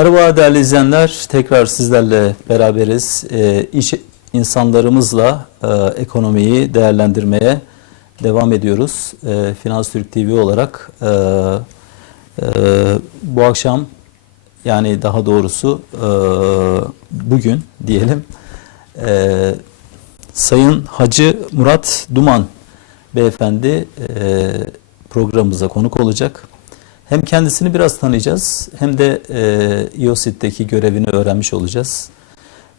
Merhaba değerli izleyenler. Tekrar sizlerle beraberiz. Ee, iş insanlarımızla e, ekonomiyi değerlendirmeye devam ediyoruz. E, Finans Türk TV olarak e, e, bu akşam yani daha doğrusu e, bugün diyelim e, Sayın Hacı Murat Duman beyefendi e, programımıza konuk olacak. Hem kendisini biraz tanıyacağız hem de e, İOSİT'teki görevini öğrenmiş olacağız.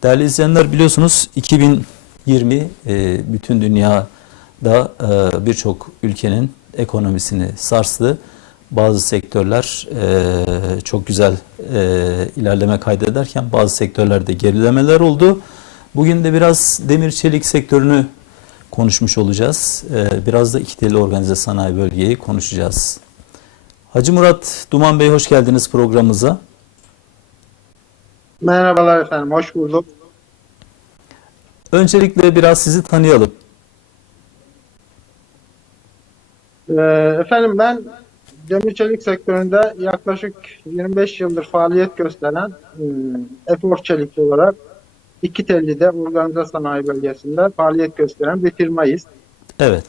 Değerli izleyenler biliyorsunuz 2020 e, bütün dünyada e, birçok ülkenin ekonomisini sarstı. Bazı sektörler e, çok güzel e, ilerleme kaydederken bazı sektörlerde gerilemeler oldu. Bugün de biraz demir çelik sektörünü konuşmuş olacağız. E, biraz da ikili organize sanayi bölgeyi konuşacağız. Hacı Murat Duman Bey hoş geldiniz programımıza. Merhabalar efendim, hoş bulduk. Öncelikle biraz sizi tanıyalım. Ee, efendim ben demir çelik sektöründe yaklaşık 25 yıldır faaliyet gösteren e, Efor Çelik olarak iki tellide organize sanayi bölgesinde faaliyet gösteren bir firmayız. Evet.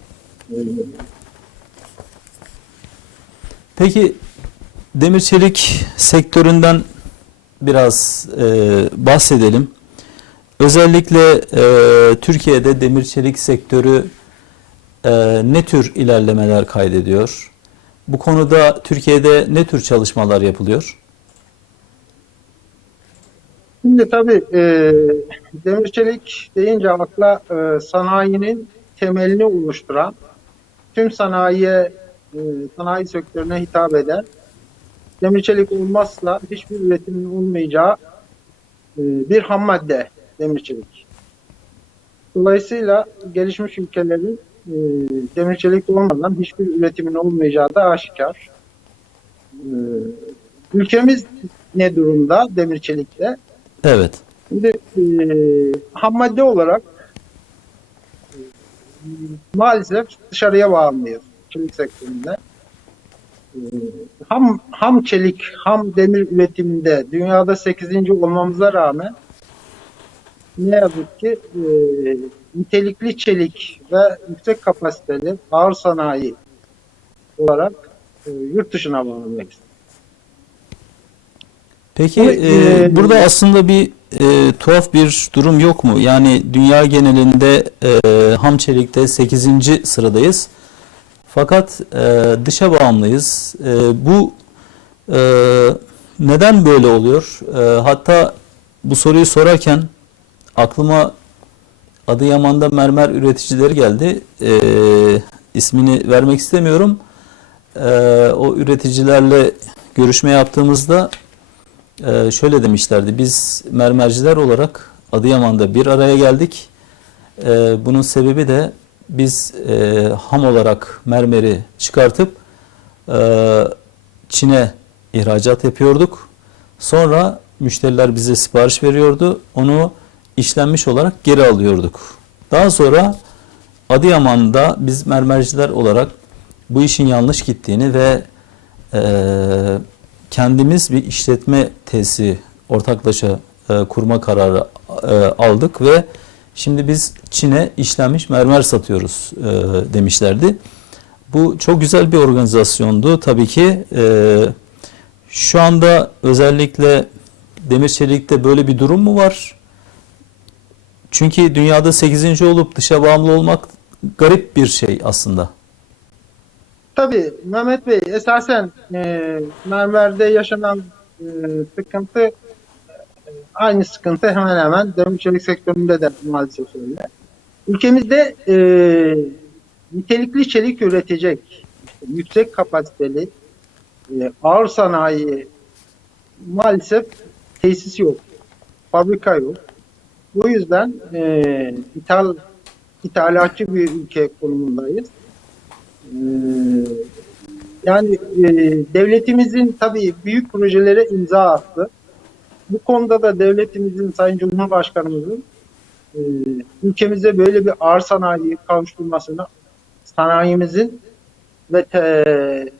Peki demir çelik sektöründen biraz e, bahsedelim. Özellikle e, Türkiye'de demir çelik sektörü e, ne tür ilerlemeler kaydediyor? Bu konuda Türkiye'de ne tür çalışmalar yapılıyor? Şimdi tabii e, demir çelik deyince akla e, sanayinin temelini oluşturan, tüm sanayiye, e, sanayi sektörüne hitap eden, demir çelik olmazsa hiçbir üretimin olmayacağı e, bir ham madde demir çelik. Dolayısıyla gelişmiş ülkelerin e, demir çelik olmadan hiçbir üretimin olmayacağı da aşikar. E, ülkemiz ne durumda demir çelikte? Evet. Şimdi e, ham madde olarak e, maalesef dışarıya bağımlıyız çelik sektöründe. E, ham ham çelik, ham demir üretiminde dünyada 8. olmamıza rağmen ne yazık ki e, nitelikli çelik ve yüksek kapasiteli ağır sanayi olarak e, yurt dışına bağımlıyız. Peki e, e, burada aslında bir e, tuhaf bir durum yok mu? Yani dünya genelinde e, ham çelikte 8. sıradayız. Fakat e, dışa bağımlıyız. E, bu e, neden böyle oluyor? E, hatta bu soruyu sorarken aklıma Adıyaman'da mermer üreticileri geldi. E, ismini vermek istemiyorum. E, o üreticilerle görüşme yaptığımızda ee, şöyle demişlerdi. Biz mermerciler olarak Adıyaman'da bir araya geldik. Ee, bunun sebebi de biz e, ham olarak mermeri çıkartıp e, Çin'e ihracat yapıyorduk. Sonra müşteriler bize sipariş veriyordu. Onu işlenmiş olarak geri alıyorduk. Daha sonra Adıyaman'da biz mermerciler olarak bu işin yanlış gittiğini ve e, kendimiz bir işletme tesisi ortaklaşa e, kurma kararı e, aldık ve şimdi biz Çin'e işlenmiş mermer satıyoruz e, demişlerdi. Bu çok güzel bir organizasyondu tabii ki. E, şu anda özellikle demir çelikte böyle bir durum mu var? Çünkü dünyada 8. olup dışa bağımlı olmak garip bir şey aslında. Tabii Mehmet Bey esasen e, mermerde yaşanan e, sıkıntı aynı sıkıntı hemen hemen demir çelik sektöründe de maalesef öyle. Ülkemizde e, nitelikli çelik üretecek yüksek kapasiteli e, ağır sanayi maalesef tesis yok. Fabrika yok. Bu yüzden e, ithal ithalatçı bir ülke konumundayız. Ee, yani e, devletimizin tabii büyük projelere imza attı. Bu konuda da devletimizin, Sayın Cumhurbaşkanımızın e, ülkemize böyle bir ağır sanayi kavuşturmasını sanayimizin ve te,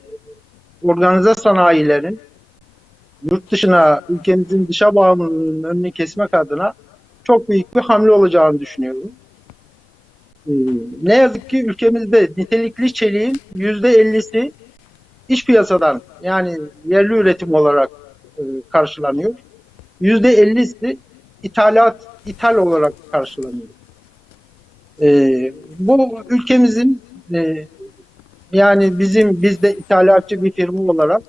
organize sanayilerin yurt dışına ülkemizin dışa bağımlılığının önünü kesmek adına çok büyük bir hamle olacağını düşünüyorum. Ee, Ne yazık ki ülkemizde nitelikli çeliğin %50'si iç piyasadan yani yerli üretim olarak e, karşılanıyor. %50'si ithalat, ithal olarak karşılanıyor. Ee, bu ülkemizin e, yani bizim biz de ithalatçı bir firma olarak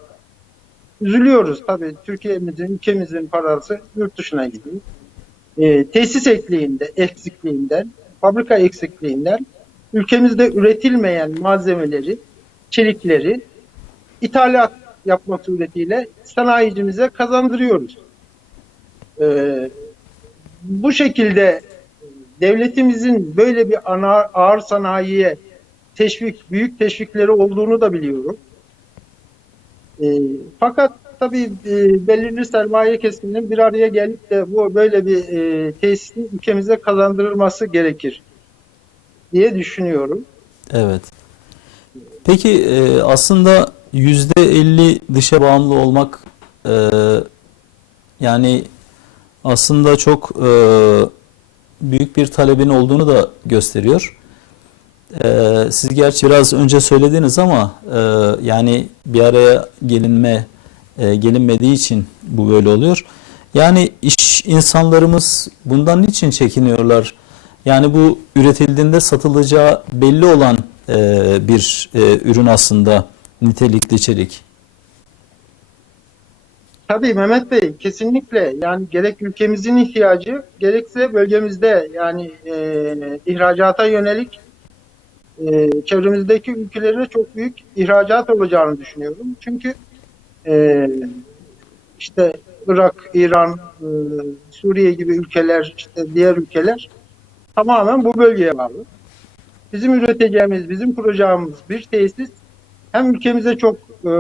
üzülüyoruz. Tabii Türkiye'mizin, ülkemizin parası yurt dışına gidiyor. Ee, tesis ekliğinde, eksikliğinden, fabrika eksikliğinden ülkemizde üretilmeyen malzemeleri, çelikleri ithalat yapmak suretiyle sanayicimize kazandırıyoruz. Ee, bu şekilde devletimizin böyle bir ana, ağır sanayiye teşvik, büyük teşvikleri olduğunu da biliyorum. E, fakat tabii e, belirli sermaye kesiminin bir araya gelip de bu böyle bir e, tesisin ülkemize kazandırılması gerekir diye düşünüyorum. Evet. Peki e, aslında %50 dışa bağımlı olmak e, yani aslında çok e, büyük bir talebin olduğunu da gösteriyor. E, siz gerçi biraz önce söylediniz ama e, yani bir araya gelinme e, gelinmediği için bu böyle oluyor. Yani iş insanlarımız bundan niçin çekiniyorlar? Yani bu üretildiğinde satılacağı belli olan e, bir e, ürün aslında nitelikli çelik. Tabii Mehmet Bey kesinlikle yani gerek ülkemizin ihtiyacı gerekse bölgemizde yani e, ihracata yönelik e, çevremizdeki ülkelere çok büyük ihracat olacağını düşünüyorum. Çünkü e, işte Irak, İran, e, Suriye gibi ülkeler, işte diğer ülkeler tamamen bu bölgeye bağlı. Bizim üreteceğimiz, bizim kuracağımız bir tesis hem ülkemize çok e,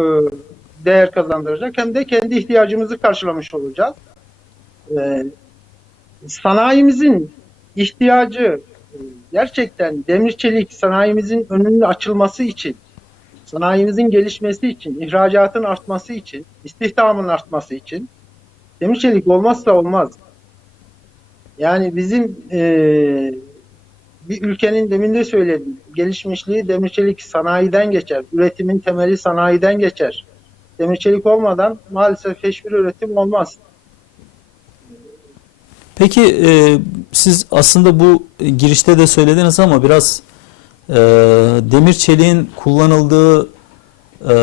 değer kazandıracak hem de kendi ihtiyacımızı karşılamış olacağız. E, sanayimizin ihtiyacı e, gerçekten demir çelik sanayimizin önünün açılması için, sanayimizin gelişmesi için, ihracatın artması için, istihdamın artması için demir çelik olmazsa olmaz. Yani bizim e, bir ülkenin demin de söyledim, gelişmişliği demir çelik sanayiden geçer. Üretimin temeli sanayiden geçer. Demir çelik olmadan maalesef hiçbir üretim olmaz. Peki e, siz aslında bu girişte de söylediniz ama biraz e, demir çeliğin kullanıldığı e,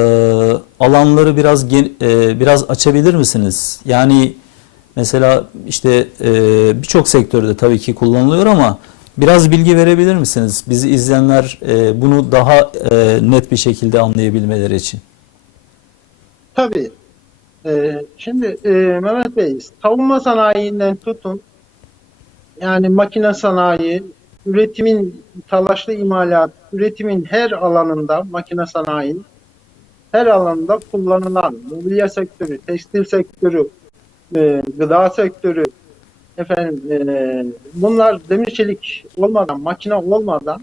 alanları biraz e, biraz açabilir misiniz? Yani mesela işte e, birçok sektörde tabii ki kullanılıyor ama biraz bilgi verebilir misiniz? Bizi izleyenler e, bunu daha e, net bir şekilde anlayabilmeleri için. Tabii. Ee, şimdi e, Mehmet Bey, savunma sanayinden tutun, yani makine sanayi, üretimin talaşlı imalat, üretimin her alanında makine sanayinin her alanında kullanılan mobilya sektörü, tekstil sektörü, e, gıda sektörü, efendim e, bunlar demir çelik olmadan, makine olmadan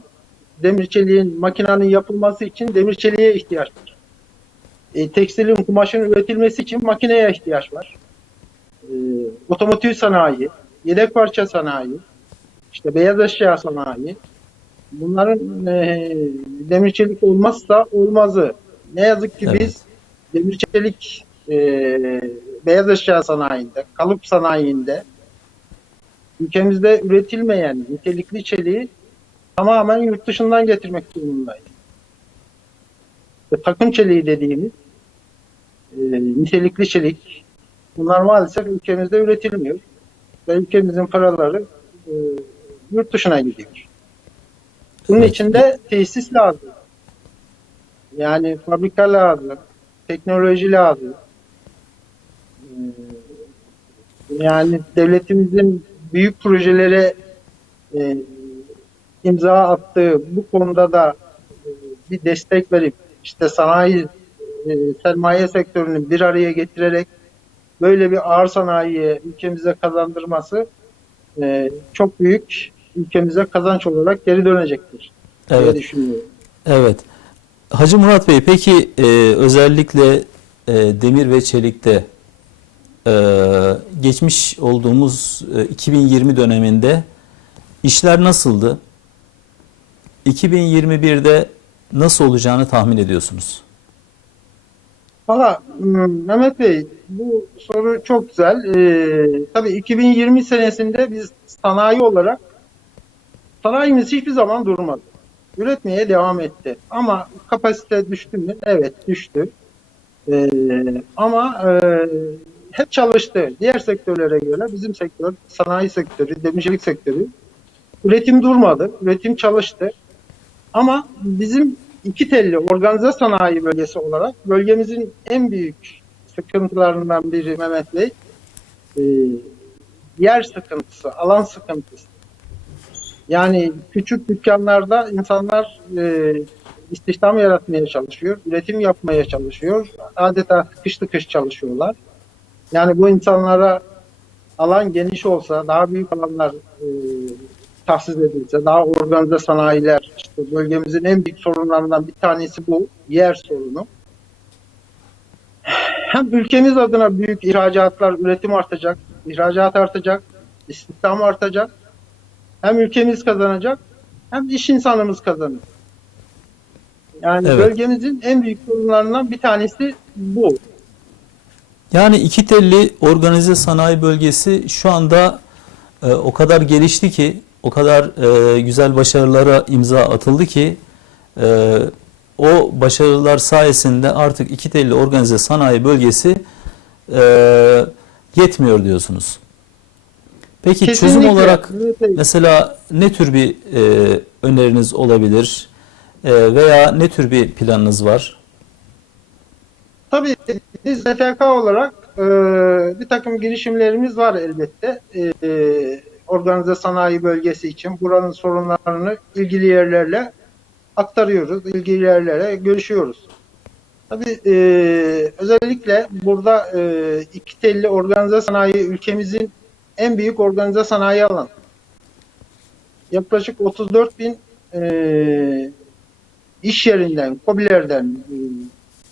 demir çeliğin makinenin yapılması için demir çeliğe ihtiyaç var. E, tekstilin, kumaşın üretilmesi için makineye ihtiyaç var. E, otomotiv sanayi, yedek parça sanayi, işte beyaz eşya sanayi. Bunların e, demir çelik olmazsa olmazı. Ne yazık ki Evet. biz demir çelik e, beyaz eşya sanayinde, kalıp sanayinde ülkemizde üretilmeyen nitelikli çeliği tamamen yurt dışından getirmek durumundayız. Ve takım çeliği dediğimiz e, nitelikli çelik bunlar maalesef ülkemizde üretilmiyor. Ve ülkemizin paraları e, yurt dışına gidiyor. Bunun için de tesis lazım. Yani fabrika lazım. Teknoloji lazım. E, yani devletimizin büyük projelere e, imza attığı bu konuda da e, bir destek verip işte sanayi e, sermaye sektörünü bir araya getirerek böyle bir ağır sanayiye ülkemize kazandırması e, çok büyük ülkemize kazanç olarak geri dönecektir diye Evet. düşünüyorum. Evet. Hacı Murat Bey peki e, özellikle e, demir ve çelikte e, geçmiş olduğumuz e, 2020 döneminde işler nasıldı? 2021'de nasıl olacağını tahmin ediyorsunuz? Valla hmm, Mehmet Bey bu soru çok güzel. Ee, tabii 2020 senesinde biz sanayi olarak sanayimiz hiçbir zaman durmadı. Üretmeye devam etti. Ama kapasite düştü mü? Evet düştü. Ee, ama e, hep çalıştı. Diğer sektörlere göre bizim sektör, sanayi sektörü, demircilik sektörü üretim durmadı. Üretim çalıştı. Ama bizim iki telli organize sanayi bölgesi olarak bölgemizin en büyük sıkıntılarından biri Mehmet Bey e, yer sıkıntısı, alan sıkıntısı. Yani küçük dükkanlarda insanlar e, istihdam yaratmaya çalışıyor, üretim yapmaya çalışıyor. Adeta tıkış tıkış çalışıyorlar. Yani bu insanlara alan geniş olsa, daha büyük alanlar e, tahsis edilse, daha organize sanayiler, işte bölgemizin en büyük sorunlarından bir tanesi bu, yer sorunu. Hem ülkemiz adına büyük ihracatlar, üretim artacak, ihracat artacak, istihdam artacak. Hem ülkemiz kazanacak, hem iş insanımız kazanır. Yani Evet. bölgemizin en büyük sorunlarından bir tanesi bu. Yani iki telli organize sanayi bölgesi şu anda e, o kadar gelişti ki, o kadar e, güzel başarılara imza atıldı ki, e, o başarılar sayesinde artık iki telli organize sanayi bölgesi e, yetmiyor diyorsunuz. Peki çözüm Kesinlikle. olarak Evet, evet. mesela ne tür bir e, öneriniz olabilir E, veya ne tür bir planınız var? Tabii biz STK olarak e, bir takım girişimlerimiz var elbette. E, e, organize sanayi bölgesi için buranın sorunlarını ilgili yerlerle aktarıyoruz, ilgili yerlere görüşüyoruz. Tabii e, özellikle burada e, iki telli organize sanayi ülkemizin en büyük organize sanayi alanı. Yaklaşık 34 bin e, iş yerinden, kobilerden, e,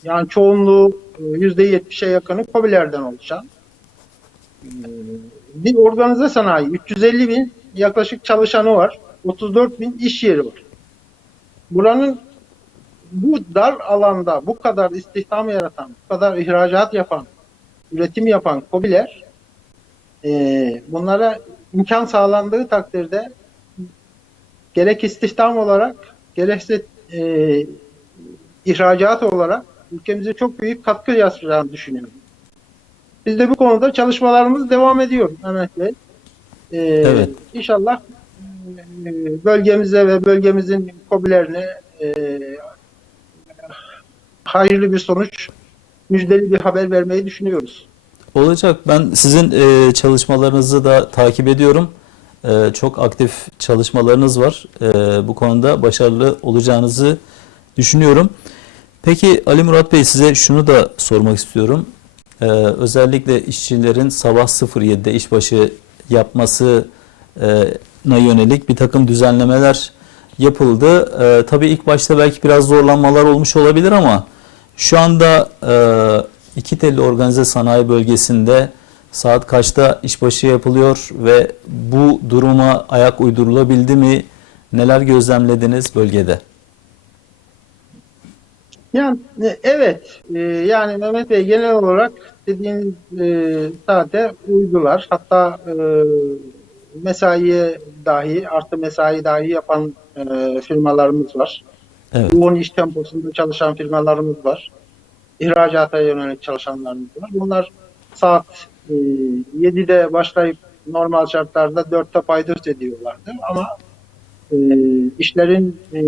yani çoğunluğu e, %70'e yakını kobilerden oluşan e, bir organize sanayi. 350 bin yaklaşık çalışanı var. 34 bin iş yeri var. Buranın bu dar alanda bu kadar istihdam yaratan, bu kadar ihracat yapan, üretim yapan kobiler e, bunlara imkan sağlandığı takdirde gerek istihdam olarak gerekse e, ihracat olarak ülkemize çok büyük katkı yapacağını düşünüyorum. Biz de bu konuda çalışmalarımız devam ediyor Mehmet Bey. Ee, Evet. İnşallah e, bölgemize ve bölgemizin kobilerine e, hayırlı bir sonuç, müjdeli bir haber vermeyi düşünüyoruz. Olacak. Ben sizin e, çalışmalarınızı da takip ediyorum. E, çok aktif çalışmalarınız var. E, bu konuda başarılı olacağınızı düşünüyorum. Peki Ali Murat Bey size şunu da sormak istiyorum. E, özellikle işçilerin sabah 07'de işbaşı yapmasına yönelik bir takım düzenlemeler yapıldı. E, tabii ilk başta belki biraz zorlanmalar olmuş olabilir ama şu anda e, iki telli organize sanayi bölgesinde saat kaçta işbaşı yapılıyor ve bu duruma ayak uydurulabildi mi? Neler gözlemlediniz bölgede? Yani e, evet, e, yani Mehmet Bey genel olarak dediğiniz e, saate uydular. Hatta e, mesaiye dahi, artı mesai dahi yapan e, firmalarımız var. Evet. Yoğun iş temposunda çalışan firmalarımız var. İhracata yönelik çalışanlarımız var. Bunlar saat e, 7'de başlayıp normal şartlarda 4'te paydos ediyorlardı. Ama e, işlerin e,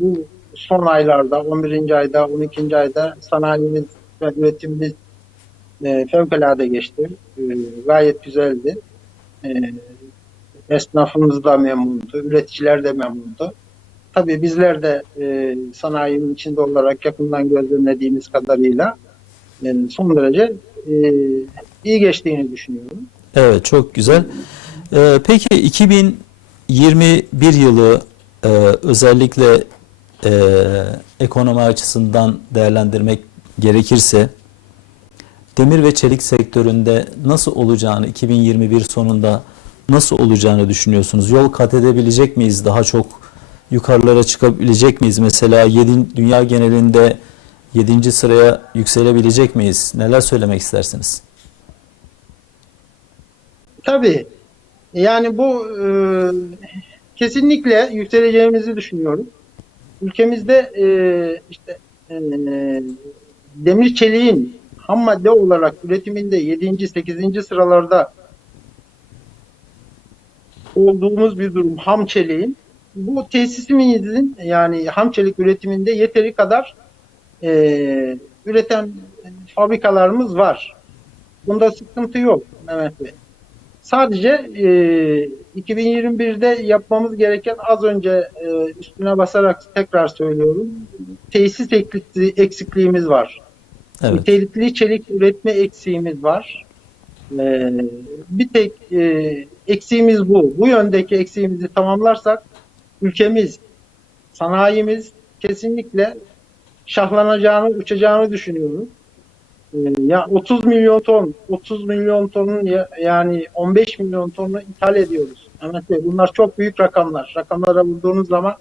bu son aylarda, 11. ayda, 12. ayda sanayimiz ve üretimimiz e, fevkalade geçti. E, gayet güzeldi. E, esnafımız da memnundu, üreticiler de memnundu. Tabii bizler de e, sanayinin içinde olarak yakından gözlemlediğimiz kadarıyla e, son derece e, iyi geçtiğini düşünüyorum. Evet çok güzel. Ee, peki 2021 yılı e, özellikle e, ekonomi açısından değerlendirmek gerekirse demir ve çelik sektöründe nasıl olacağını 2021 sonunda nasıl olacağını düşünüyorsunuz? Yol kat edebilecek miyiz? Daha çok yukarılara çıkabilecek miyiz? Mesela yedi, dünya genelinde 7. sıraya yükselebilecek miyiz? Neler söylemek istersiniz? Tabii. Yani bu e, kesinlikle yükseleceğimizi düşünüyorum. Ülkemizde e, işte e, demir çeliğin ham madde olarak üretiminde 7. 8. sıralarda olduğumuz bir durum ham çeliğin. Bu tesisimizin yani ham çelik üretiminde yeteri kadar e, üreten fabrikalarımız var. Bunda sıkıntı yok Mehmet Bey. Sadece e, 2021'de yapmamız gereken az önce e, üstüne basarak tekrar söylüyorum. Tesis eksikliği- eksikliğimiz var. Evet. Nitelikli çelik üretme eksiğimiz var. E, bir tek e, eksiğimiz bu. Bu yöndeki eksiğimizi tamamlarsak ülkemiz, sanayimiz kesinlikle şahlanacağını, uçacağını düşünüyorum. Ee, Ya 30 milyon ton, 30 milyon tonun ya- yani 15 milyon tonu ithal ediyoruz. Ahmet Bey bunlar çok büyük rakamlar. Rakamlara vurduğunuz zaman